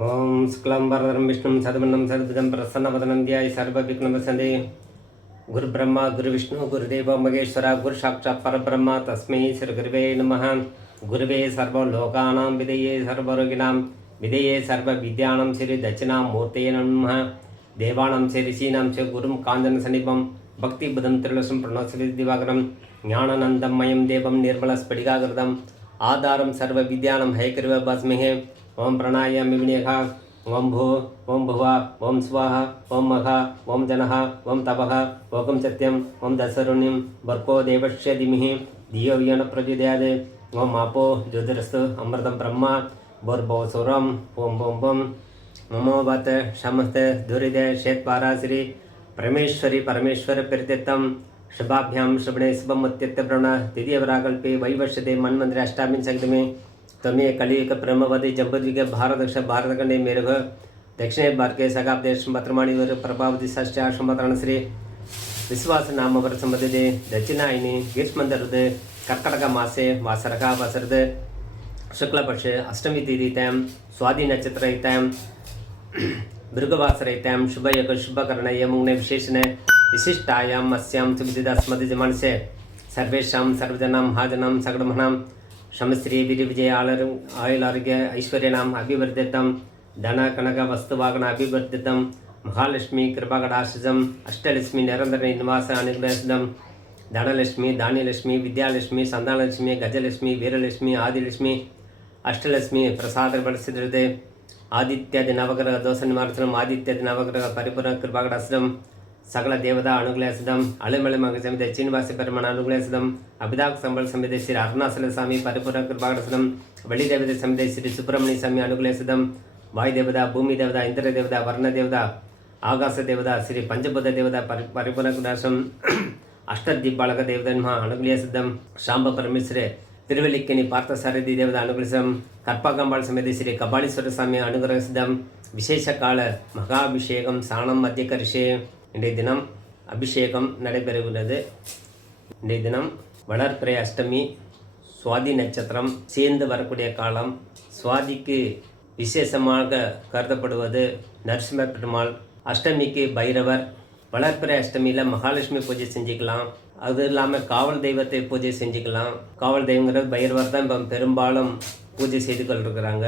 ஓம் சுக்லாம்பரதரம் விஷ்ணும் சதுமன்னம் சதுபுஜம் பிரசன்னவதனம் தியாய் சர்வவிக்னமசந்தே குரு பிரம்மா குரு விஷ்ணு குரு தேவோ மகேஸ்வரா குரு சாட்சாத் பரபிரம்மா தஸ்மை ஸ்ரீ குருவே நமः. குருவே சர்வலோகானாம் விதயே சர்வரோகிணாம் விதயே சர்வ வித்யானாம் ஸ்ரீ தட்சிணாமூர்த்தயே நமः. தேவானாம் ஸ்ரீ ரிஷீனாம் ஸ்ரீ குரும் காஞ்சன சனிபம் பக்தி புதம் திரிலசம் பிரணோஸ்ரீ திவாகரம் ஞானநந்தம் மயம் தேவம் நிர்மலஸ்படிகாகிருதம் ஆதாரம் சர்வ வித்யானம் ஹைகிருவ பஸ்மிஹே. ஓம் பிரணாயாமி விநியகா. ஓம் பூ ஓம் புவா ஓம் ஸ்வாஹா ஓம் மகா ஓம் ஜனஹா ஓம் தபஹா ஓகம் சத்யம் ஓம் தசருண்யம் வர்க்கோ தேவஸ்ய திமிஹி தியோ யன பிரஜோதயாத். ஓம் ஆப்போ ஜோதிரஸ்து அமிர்தம் பிரம்மா போர்போசுரம். ஓம் ஓம் ஓம் நமோ வாத சமஸ்த துரித ஷேத்பாராசிரி பரமேஸ்வரி பரமேஸ்வர பிரத்யத்தம் शुभाभ्याम श्रवणे शुभम अत्यत्य प्रण द्वितीय वराकल्पे वैवर्षते मन्वंतरे अष्टामी संगमे तमे कलियुग ब्रह्मवती जम्बद्विग भारतक्ष भारतखंडे मेरुघ दक्षिणे भारते सगाब्देश पत्रमाणि प्रभावती षष्ठाश्रमतरण श्री विश्वास नाम वर्षमदे दक्षिणायनी ग्रीष्मंतरुद कर्कटक मासे वासरः वसरद शुक्लपक्षे अष्टमी तिथितां स्वाति नक्षत्रयुक्तां मृगवासरयुक्तां शुभयोग शुभकरणयमुग्ने विशेषण विशिष्टायाम अस्याम सुविदिदास्मति जमानसे सर्वेषां सर्वजनां महाजनां सगडमहनां शमश्री विजय आयुल आरोग्य ऐश्वर्यनाम अभिवर्धितं धन कनक वस्तुवागण अभिवर्धितं महालक्ष्मी कृपाकटाक्षिजम् अष्टलक्ष्मी निरंतर निवास अनुग्रहसिदं धनलक्ष्मी धान्यलक्ष्मी विद्यालक्ष्मी संतानलक्ष्मी गजलक्ष्मी वीरलक्ष्मी आदिलक्ष्मी अष्टलक्ष्मी प्रसाद बलसिद्धे आदित्यादि नवग्रह दोष निवारणम् आदित्यादि नवग्रह परिपूर्ण कृपाकटाक्षिजम् सकल देवता अनुग्रहसिदम अलमल मग समिति चीनवासी परमण अनुग्रहसिदम अभिदाक संबल समिति श्री अरुणाचल स्वामी परिपूर्ण कृपाकटाक्षिजम वली देवता समिति श्री सुब्रमण्य स्वामी अनुग्रहसिदम वायु देवता भूमि देवता इंद्र देवता वर्ण देवता आकाश देवता श्री पंचभूत देवता परिपूर्ण कृपाकटाक्षिजम अष्टदीपालक देवता अनुग्रहसिदम शांब परमेश्वरे तिरुवल्लिक्केनी पार्थसारथी देवता अनुग्रहसिदम कर्पकंबाल समिति श्री कपालीश्वर स्वामी अनुग्रहसिदम विशेष काल महाभिषेकम साणम मध्यकर्षे. இன்றைய தினம் அபிஷேகம் நடைபெறுகிறது. இன்றைய தினம் வளர்பிறை அஷ்டமி, சுவாதி நட்சத்திரம் சேர்ந்து வரக்கூடிய காலம். சுவாதிக்கு விசேஷமாக கருதப்படுவது நரசிம்ம பெருமாள், அஷ்டமிக்கு பைரவர். வளர்பிறை அஷ்டமியில் மகாலட்சுமி பூஜை செஞ்சுக்கலாம். அது இல்லாமல் காவல் தெய்வத்தை பூஜை செஞ்சுக்கலாம். காவல் தெய்வங்கிறது பைரவர் தான் இப்போ பெரும்பாலும் பூஜை செய்து கொண்டிருக்கிறாங்க.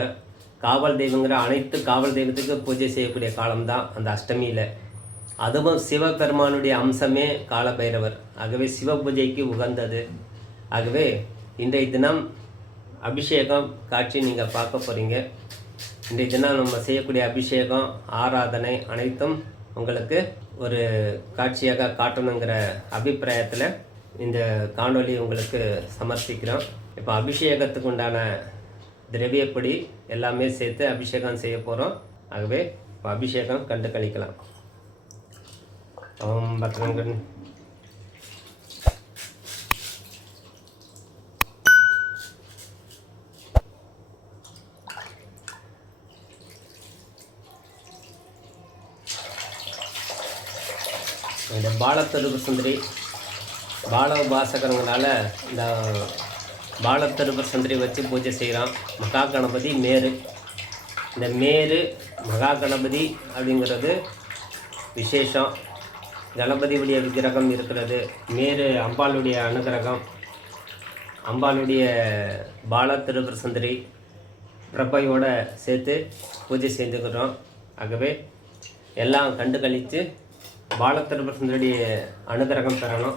காவல் தெய்வங்கிற அனைத்து காவல் தெய்வத்துக்கு பூஜை செய்யக்கூடிய காலம்தான் அந்த அஷ்டமியில். அதுவும் சிவபெருமானுடைய அம்சமே காலபைரவர். ஆகவே சிவ பூஜைக்கு உகந்தது. ஆகவே இன்றைய தினம் அபிஷேகம் காட்சி நீங்கள் பார்க்க போகிறீங்க. இன்றைய தினம் நம்ம செய்யக்கூடிய அபிஷேகம் ஆராதனை அனைத்தும் உங்களுக்கு ஒரு காட்சியாக காட்டணுங்கிற அபிப்பிராயத்தில் இந்த காணொளி உங்களுக்கு சமர்ப்பிக்கிறோம். இப்போ அபிஷேகத்துக்கு உண்டான திரவியப்படி எல்லாமே சேர்த்து அபிஷேகம் செய்ய போகிறோம். ஆகவே இப்போ அபிஷேகம் கண்டு கழிக்கலாம். ஓம் பத்ரங்கன். இந்த பாலத்தருப சுந்தரி பால உபாசகரங்களால் இந்த பாலத்தருப சுந்தரி வச்சு பூஜை செய்கிறோம். மகா கணபதி மேரு. இந்த மேரு மகா கணபதி அப்படிங்கிறது விசேஷம். கணபதியுடைய விக்கிரகம் இருக்கிறது. மேரு அம்பாளுடைய அனுகிரகம். அம்பாளுடைய பால திருபுர சுந்தரி பிரபையோடு சேர்த்து பூஜை செஞ்சுக்கிறோம். ஆகவே எல்லாம் கண்டு கழித்து பால திருபுர சுந்தரியுடைய அனுகிரகம் பெறணும்.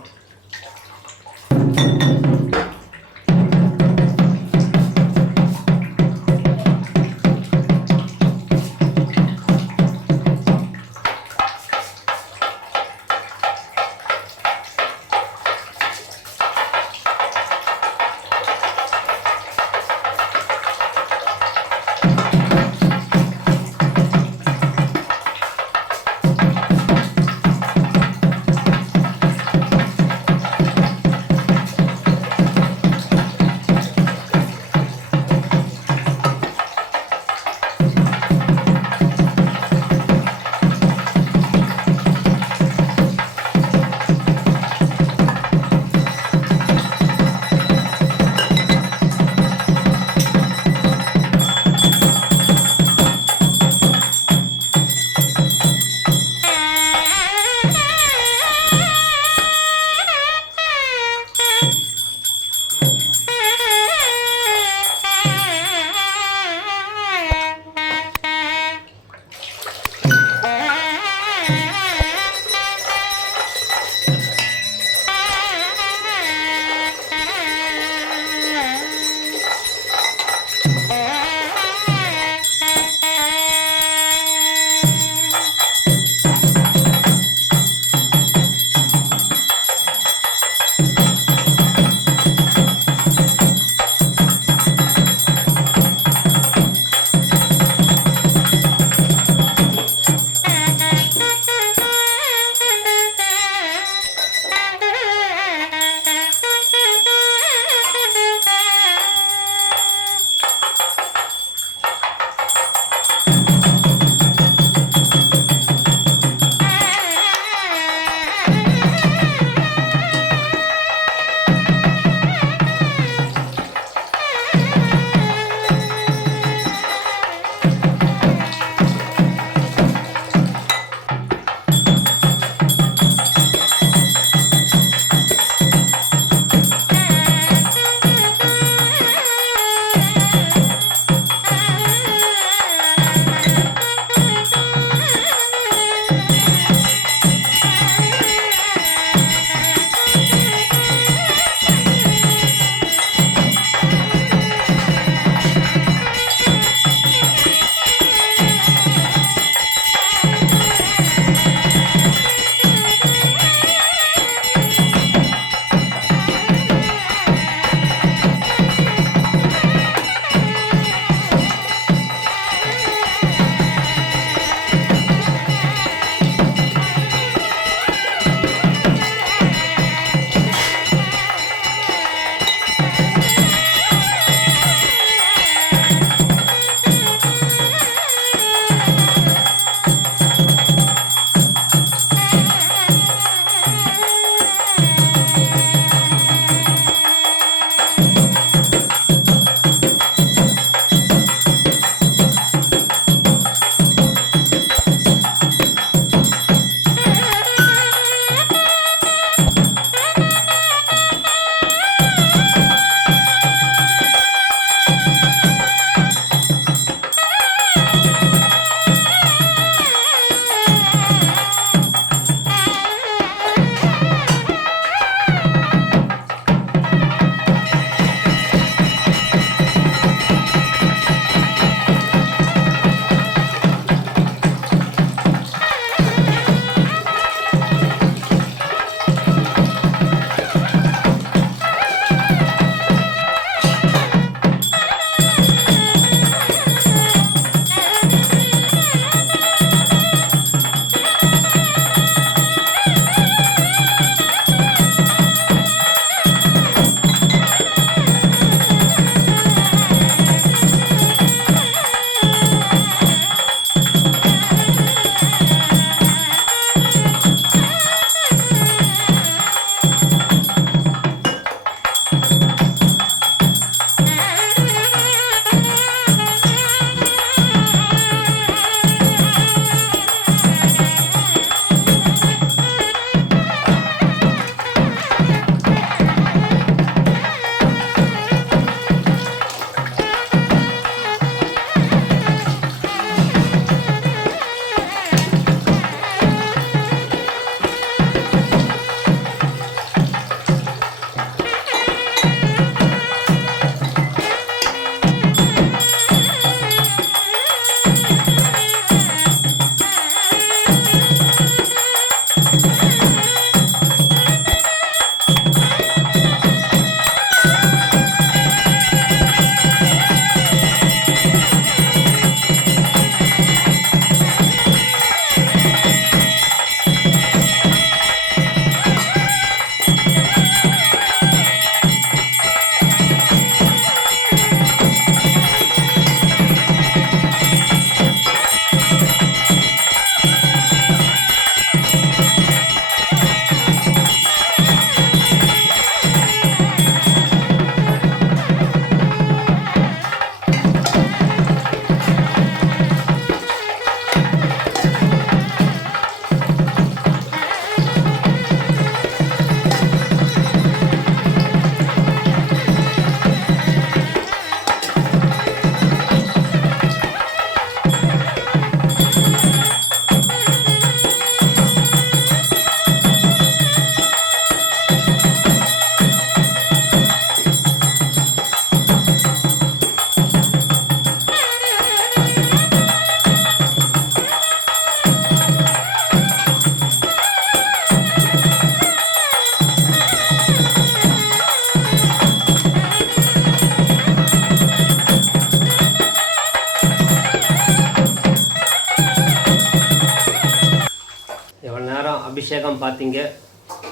அபிஷேகம் பார்த்தீங்க.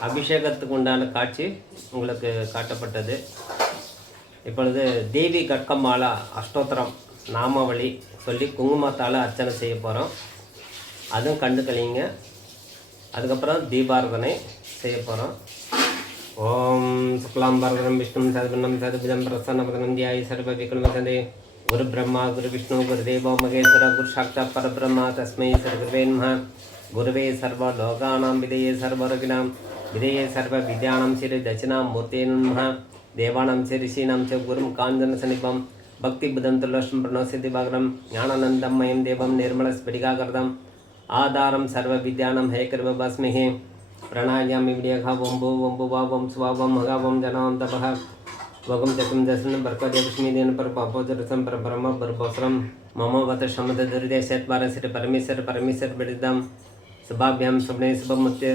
அபிஷேகத்துக்கு உண்டான காட்சி உங்களுக்கு காட்டப்பட்டது. இப்பொழுது தேவி கட்கமாலா அஷ்டோத்திரம் நாமாவளி சொல்லி குங்குமத்தால் அர்ச்சனை செய்ய போகிறோம். அதுவும் கண்டு கழிங்க. அதுக்கப்புறம் தீபாரதனை செய்ய போகிறோம். ஓம் சுக்லாம் பரதரம் விஷ்ணு சதுபன்னம் சதுபுஜம் பிரசன்னபதனம் தியாயி சர்வ விக்ரமதே. குரு பிரம்மா குரு விஷ்ணு குருதேவோ மகேஸ்வர குரு சாட்சாத் பரபிரம்மா தஸ்மை சர்வவே நமः. குருவே சர்வ லோகானாம் விதயே சர்வரோகிணாம் விதயே சர்வ வித்யானாம் ஸ்ரீ தட்சிணாம் மூர்த்தே நமः. தேவானாம் ஸ்ரீ ரிஷீனாம் ச குரும் காஞ்சன சனிபம் பக்தி புதம் துலோஷம் பிரணோசிதி பாகரம் ஞானானந்தம் மயம் தேவம் நிர்மல ஸ்படிகாகர்தம் ஆதாரம் சர்வ வித்யானம் ஹேகர்வ பஸ்மிஹே. பிரணாயாமி விடியகா வம்பு வம்பு வாவம் சுவாவம் மகாவம் ஜனாம் தபஹ वगम चतुम दर्शन बरकदेवस्मी देन पर पापोजरसम पर ब्रह्म बरबसरम मम वत शमद दुर्देशत पारसिर परमेश्वर परमेश्वर बिडदम सभाभ्याम सबने शुभमुत्य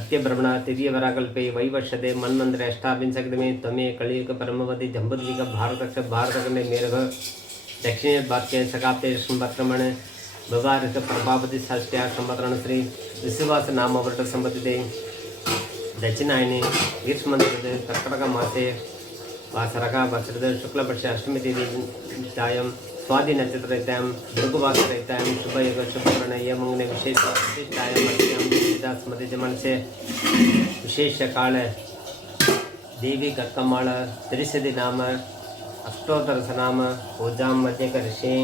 अत्य ब्रह्मणा तिव्य वराकल्पे वैवशदे मन्मंत्र अष्टाविंशकमे तमे कलियुग परमवति जम्बुद्वीक भारतक्ष भारतकने मेरभ दक्षिण वाक्य सकाप्ते संवत्रमण भवारक प्रभावति षष्ट्या संवत्रण श्री विश्वास नामवर्त संबद्धते दक्षिणायने ग्रीष्मंत्र कर्कटक मासे वासरका वस्त्रद शुक्लपक्ष अष्टमी तिथि छायं स्वाति नक्षत्रयुक्तां भृगुवासरयुक्तां शुभयोग शुभकरणीय मंगने विशेषायां स्मृति मनसे विशेष काल देवी कक्कमाल त्रिशति नाम अष्टोत्तर नाम पूजा मध्य करिष्ये.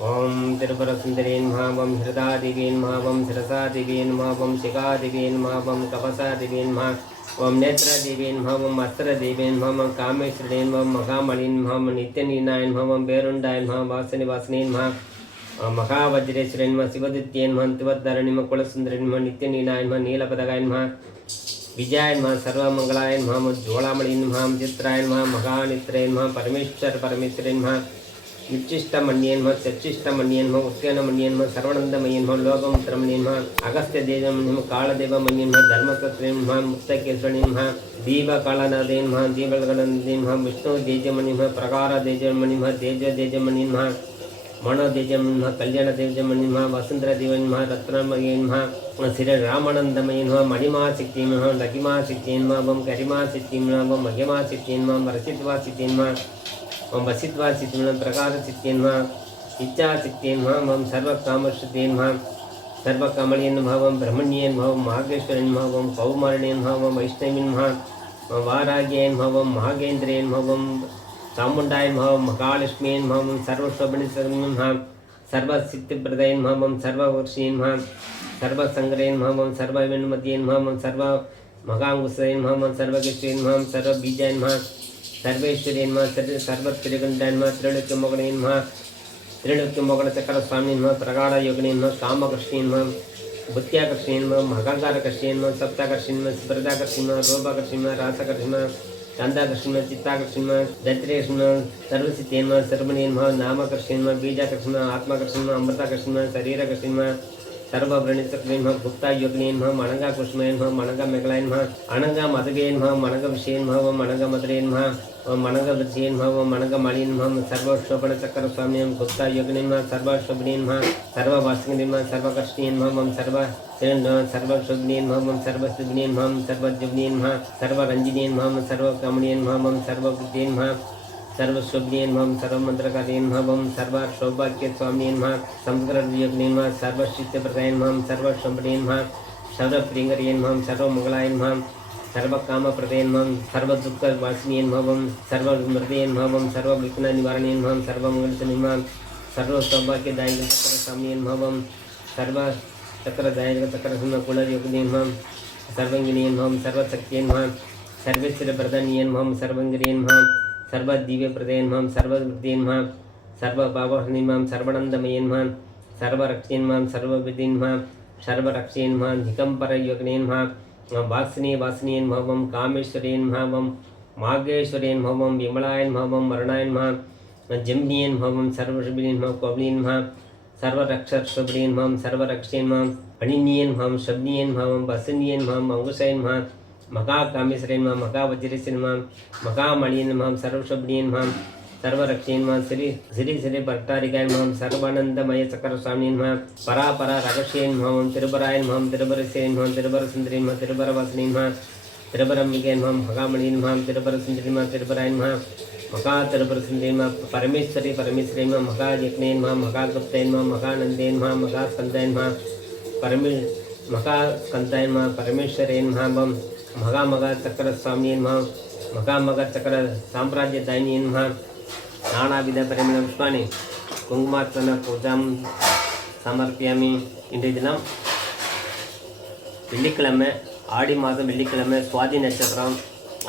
ओम त्रिपुर सुंदरी नमः. ओम हृदा देवी नमः. ओम शिरसा देवी नमः. ओम शिखा देवी नमः. ओम कपसा देवी नमः. ओम नेत्र देवी नमः. ओम अस्त्र देवी नमः. ओम कामेश्वरी नमः. महामणि नमः. ओम नित्यनीनाय नमः. ओम बेरुंडाय नमः. वासनि वासनी नमः. ओम महावज्रेश्वरी नमः. शिवदित्ये नमः. त्रिवद्धरणि नमः. कुलसुंदरी नमः. नित्यनीनाय नमः. नीलपदगाय नमः. विजयाय नमः. सर्वमंगलाय नमः. ज्वालामणि नमः. चित्राय नमः. महानित्रे नमः. परमेश्वर परमेश्वरी नमः. निश्चिष्टमन्ये नमः. चक्षिष्टमन्ये नमः. उत्कनमन्ये नमः. सर्वानन्दमये नमः. लोकमुत्रमन्ये नमः. अगस्त्यदेवमन्ये नमः. कालदेवमन्ये नमः. धर्मसत्रे नमः. मुक्तकेशवने नमः. दीपकालनदे नमः. दीपकालनदे नमः. विष्णुदेजमन्ये नमः. प्रकारदेजमन्ये नमः. तेजदेजमन्ये नमः. मनोदेजमन्ये नमः. कल्याणदेजमन्ये नमः. वसुन्धरादेवमन्ये नमः. रत्नमये नमः. श्रीरामानन्दमये नमः. मणिमासिक्ति नमः. लघिमासिक्ति नमः. ओम गरिमासिक्ति नमः. ओम महिमासिक्ति नमः. वरसिद्वासिक्ति नमः. ओम वसित्वासिक्ति नमः. प्रकाशसिक्ति नमः. इच्छासिक्ति नमः. ओम सर्वकामसिक्ति नमः. सर्वकमले नमः. ओम ब्रह्मण्ये नमः. ओम माहेश्वरी नमः. ओम कौमारणे नमः. ओम वैष्णवी नमः. ओम वाराग्ये नमः. ओम महागेन्द्रे नमः. ओम चामुण्डाय नमः. ओम महालक्ष्मी नमः. ओम सर्वशोभनिसर्वे नमः. सर्वसिद्धिप्रदाय नमः. ओम सर्ववर्षे नमः. सर्वसंग्रहे नमः. ओम सर्वविन्मत्ये नमः. ओम सर्वमहाङ्गुसे नमः. ओम सर्वकेशवे नमः. ओम सर्वबीजाय नमः. सर्वेश्वरी नमः. सर्वत्रिगुण्डाय नमः. त्रिलोक्यमोगणे नमः. त्रिलोक्यमोगणचक्रस्वामिने नमः. प्रगाढयोगिने नमः. कामकृष्णे नमः. बुद्ध्याकर्षणे नमः. महङ्कारकर्षणे नमः. सप्ताकर्षणे नमः. स्मृताकर्षणे नमः. रूपकर्षणे नमः. रासकर्षणे नमः. कान्ताकर्षणे नमः. चित्ताकर्षणे नमः. दैत्रेकर्षणे नमः. सर्वसिद्धे नमः. सर्वणे नमः. नामकर्षणे नमः. बीजाकर्षणे नमः. आत्माकर्षणे नमः. अमृताकर्षणे नमः. शरीरकर्षणे नमः. सर्वव्रणितक्रिये नमः. गुप्तायोगिने नमः. मणङ्गाकुष्मये नमः. मणङ्गमेघलाय नमः. अणङ्गमदगे नमः. मणङ्गविषये नमः. ओम मणङ्गमदरे नमः. ओम मणङ्गवज्रे नमः. ओम मणङ्गमालिने नमः. सर्वशोभनचक्रस्वामिने नमः. गुप्तायोगिने नमः. सर्वशोभने नमः. सर्ववासिने नमः. सर्वकर्षणे नमः. ओम सर्वशोभने नमः. ओम सर्वसिद्धने नमः. ओम सर्वजीवने नमः. सर्वरञ्जिने नमः. ओम सर्वकामणे नमः. ओम सर्वबुद्धे नमः. सर्वशोभने नमः. सर्वमन्त्रकार्ये नमः. ओम सर्वसौभाग्यस्वामिने नमः. संस्कृतयोगिने नमः. सर्वसिद्धिप्रदाय नमः. सर्वशोभने नमः. सर्वप्रियङ्करे नमः. सर्वमङ्गलाय नमः. सर्वकामप्रदे नमः. सर्वदुःखवासिने नमः. ओम सर्वमृदे नमः. ओम सर्वविघ्ननिवारणे नमः. सर्वमङ्गलने नमः. सर्वसौभाग्यदायकचक्रस्वामिने नमः. ओम सर्वचक्रदायकचक्रस्वामिने कुलयोगिने नमः. सर्वङ्गिने नमः. सर्वशक्तिये नमः. सर्वेश्वरप्रदानिये नमः. सर्वङ्गिरे नमः. सर्वदिव्यप्रदे नमः. सर्ववृद्धे नमः. सर्वभावहने नमः. सर्वानन्दमये नमः. सर्वरक्षे नमः. सर्वविद्धे नमः. सर्वरक्षे नमः. दिगम्बरयोगिने नमः. वासने वासने नमः. ओम कामेश्वरे नमः. ओम माघेश्वरे नमः. ओम विमलाय नमः. ओम मरणाय नमः. जम्बिये नमः. ओम सर्वशुभिने नमः. कौबले नमः. सर्वरक्षशुभिने नमः. ओम सर्वरक्षे नमः. पणिनीये नमः. ओम शब्दिये नमः. ओम वसनीये नमः. ओम अंकुशाय नमः. महाकामेश्वरे नमः. महावज्रेश्वरे नमः. महामणिये नमः. सर्वशुभिने नमः. सर्वरक्षीं नमः श्री श्री श्री भट्टारिकाय नमः सर्वानंदमय चक्र स्वामी नमः परापरा रहस्ये नमः तिरुपराय नमः तिरुपरसे नमः तिरुपर सुंदरी नमः तिरुपर वासिनी नमः तिरुपरंबिके नमः महामणि नमः तिरुपर सुंदरी नमः तिरुपराय नमः महा तिरुपर सुंदरी नमः परमेश्वरी परमेश्वरी नमः महायज्ञे नमः महागुप्ते नमः महानंदे नमः महास्कंदे नमः महास्कंदाय नमः परमेश्वरे नमः महा चक्र स्वामी नमः महा चक्र साम्राज्यदायिनी नमः नानाविध परिमल पुष्पाणि कुंकुमार्चन पूजा समर्पयामि இன்றைய தினம் வெள்ளிக்கிழமை ஆடி மாதம் வெள்ளிக்கிழமை சுவாதி நட்சத்திரம்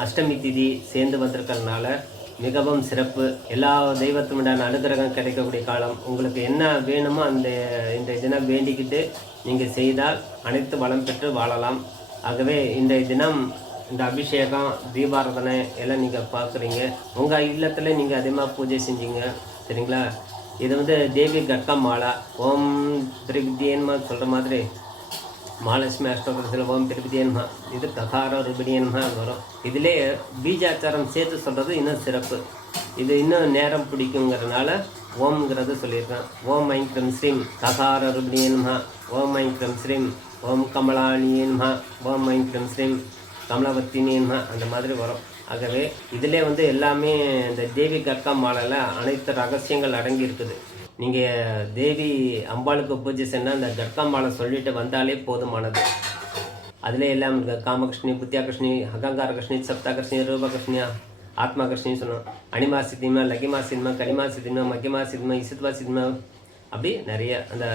அஷ்டமி திதி சேர்ந்து வந்திருக்கிறதுனால மிகவும் சிறப்பு. எல்லா தெய்வத்துமுடான அனுகிரகம் கிடைக்கக்கூடிய காலம். உங்களுக்கு என்ன வேணுமோ அந்த இன்றைய தினம் வேண்டிக்கிட்டு நீங்கள் செய்தால் அனைத்து வளம் பெற்று வாழலாம். ஆகவே இன்றைய தினம் இந்த அபிஷேகம் தீபாராதனை எல்லாம் நீங்கள் பார்க்குறீங்க. உங்கள் இல்லத்தில் நீங்கள் அதிகமாக பூஜை செஞ்சீங்க சரிங்களா. இது வந்து தேவி கட்கா மாலா. ஓம் திரிவித்யன்மா சொல்கிற மாதிரி மகாலட்சுமி அஷ்டோத்திரத்தில் ஓம் திரிவித்யன்மா இது ககார ருபிணியன்மா வரும். இதிலே பீஜாச்சாரம் சேர்த்து சொல்கிறது இன்னும் சிறப்பு. இது இன்னும் நேரம் பிடிக்குங்கிறதுனால ஓம்ங்கிறது சொல்லியிருக்கேன். ஓம் ஐம் க்ரம் ஸ்ரீம் ககார ருபிணியன்மா ஓம் ஐம் க்ரம் ஸ்ரீம் ஓம் கமலானியன்மா ஓம் ஐம் க்ரம் ஸ்ரீம் கமலவத்தினியன்மா அந்த மாதிரி வரும். ஆகவே இதிலே வந்து எல்லாமே இந்த தேவி கற்கா மாலையில் அனைத்து ரகசியங்கள் அடங்கி இருக்குது. நீங்கள் தேவி அம்பாளுக்கு பூஜை செஞ்சால் அந்த கற்கா மாலை சொல்லிட்டு வந்தாலே போதுமானது. அதிலே எல்லாம் இருக்குது. காமகிருஷ்ணி, புத்தியாகிருஷ்ணி, அகங்காரகிருஷ்ணி, சப்தாகிருஷ்ணி, ரூபகிருஷ்ணி, ஆத்மாகிருஷ்ணி சொன்னோம். அனிமா சித்திமா, லகிமா சித்திமா, கலிமா சித்திமா, மகிமா சித்திமா, இசுத்வா சித்திமா, அப்படி நிறைய அந்த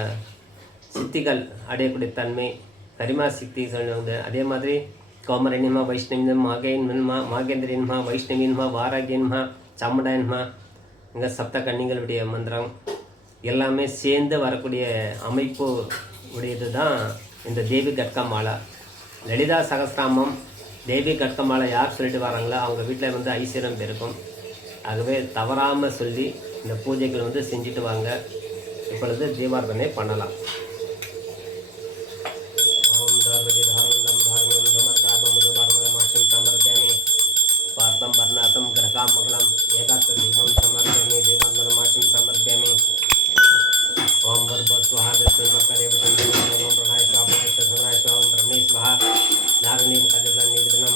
சித்திகள் அடையக்கூடிய தன்மை கரிமா சித்தி சொல்லுவாங்க. அதே மாதிரி கோமரணியன்மா, வைஷ்ணவியன்மா, மாகேந்திரியன்மா, வைஷ்ணவியன்மா, வாராகியன்மா, சாமுண்டாயன்மா, இங்கே சப்த கன்னிகளுடைய மந்திரம் எல்லாமே சேர்ந்து வரக்கூடிய அமைப்பு உடையது தான் இந்த தேவி கட்கா மாலா. லலிதா சகஸ்ராமம் தேவி கட்கா மாலா யார் சொல்லிட்டு வராங்களோ அவங்க வீட்டில் வந்து ஐஸ்வர்யம் பெருக்கும். ஆகவே தவறாமல் சொல்லி இந்த பூஜைகள் வந்து செஞ்சுட்டு வாங்க. இப்பொழுது தீபாராதனை பண்ணலாம். पार्थम वर्णातम ग्रहकामगलम एकात्र दीपम समर्पयामि दीपांतरमाचिं समर्पयामि ओम भर्भस्वः दस्वकरे वचनं ओम प्रणाय स्वाहा ओम ब्रह्मे स्वाहा नारनीं कजलं निवेदनं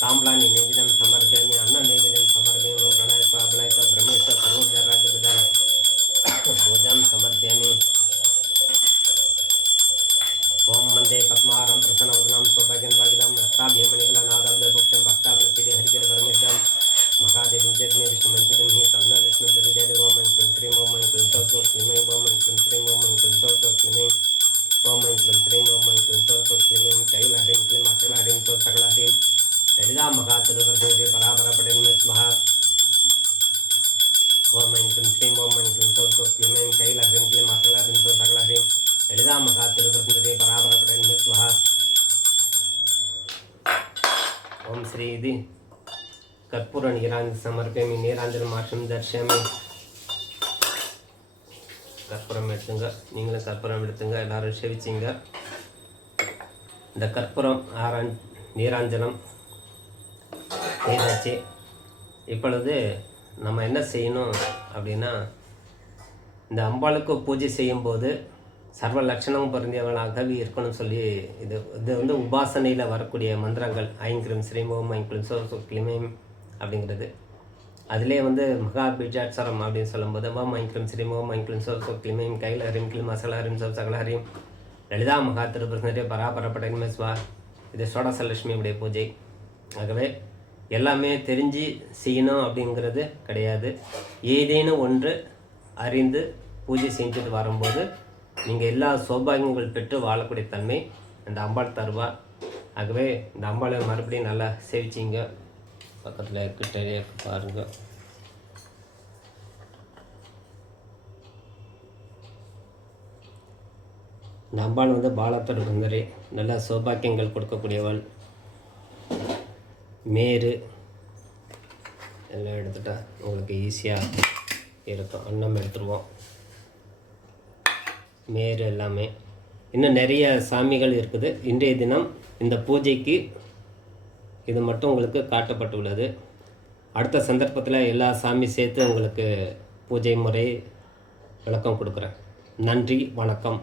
ताम्बलानि निवेदनं समर्पयामि अन्न निवेदनं समर्पयामि ओम प्रणाय स्वाहा ब्रह्मे सर्वोज्जराजगदार भोजनं समर्पयामि ओम मंदे पद्मारं प्रसन्नवदनं सौभाग्यं भागिदं नस्ताभ्यमणिकलनादाब्दभुक्षं भक्ताब्दसिद्धि हरिकर परमेश्वरं महादेवीं चेतने विष्णुमञ्चितं हि तन्नो लक्ष्मी प्रतिदेव ओम ऐं क्लीं श्रीं ओम ऐं क्लीं सौः क्लीं ओम ऐं क्लीं श्रीं ओम ऐं क्लीं सौः क्लीं ओम ऐं क्लीं श्रीं ओम ऐं क्लीं सौः क्लीं कैलहरीं क्लीं अकलहरीं सौः सकलहरीं ललिता महातिरुवर्धे परापरपटेन्मे स्वाहा ओम ऐं क्लीं श्रीं ओम ऐं क्लीं सौः क्लीं कैलहरीं क्लीं अकलहरीं सौः सकलहरीं ललिता महातिरुवर्धे परापरपटेन्मे स्वाहा ओम श्री इति कर्पूर नीरांजन समर्पयामि नीरांजन माशं दर्शयामि கற்பூரம் எடுத்துங்க. நீங்களும் கற்பூரம் எடுத்துங்க. எல்லாரும் செவிச்சிங்க. இந்த கற்பூரம் நீராஞ்சனம் செய்தாச்சு. இப்பொழுது நம்ம என்ன செய்யணும் அப்படின்னா இந்த அம்பாளுக்கு பூஜை செய்யும்போது சர்வ லட்சணம் பொருந்தியவனாகவே இருக்கணும்னு சொல்லி இது வந்து உபாசனையில் வரக்கூடிய மந்திரங்கள் ஐங்கிரம் ஸ்ரீம் ஓம் ஐங்கிரம் சோ கிளிமேம் அப்படிங்கிறது. அதிலே வந்து மகா பீஜாட்சரம் அப்படின்னு சொல்லும்போது ஓம் ஐங்கிரம் ஸ்ரீம் ஓம் ஐங்கிரம் சோ கிளிமேம் கையில் ஹரிம் கிளிம் அசல ஹரிம் சோ சகல ஹரிம் லலிதா மகா திருப்பதி பராபரப்படமே ஸ்வா. இது சோடசலட்சுமியுடைய பூஜை. ஆகவே எல்லாமே தெரிஞ்சு செய்யணும் அப்படிங்கிறது கிடையாது. ஏதேனும் ஒன்று அறிந்து பூஜை செஞ்சுட்டு வரும்போது நீங்கள் எல்லா சௌபாகியங்கள் பெற்று வாழக்கூடிய தன்மை அந்த அம்பாள் தருவா. ஆகவே இந்த அம்பாளை மறுபடியும் நல்லா சேவிச்சிங்க. பக்கத்தில் இருக்கிட்டே பாருங்கள். இந்த அம்பாள் வந்து பாலத்தோட சுந்தரி, நல்ல சௌபாக்கியங்கள் கொடுக்கக்கூடியவள். மேரு எல்லாம் எடுத்துட்டா உங்களுக்கு ஈஸியாக இருக்கும். அன்னம் எடுத்துருவோம். மேரு எல்லாமே இன்னும் நிறைய சாமிகள் இருக்குது. இன்றைய தினம் இந்த பூஜைக்கு இது மட்டும் உங்களுக்கு காட்டப்பட்டுள்ளது. அடுத்த சந்தர்ப்பத்தில் எல்லா சாமி சேர்த்து உங்களுக்கு பூஜை முறை விளக்கம் கொடுக்குறேன். நன்றி, வணக்கம்.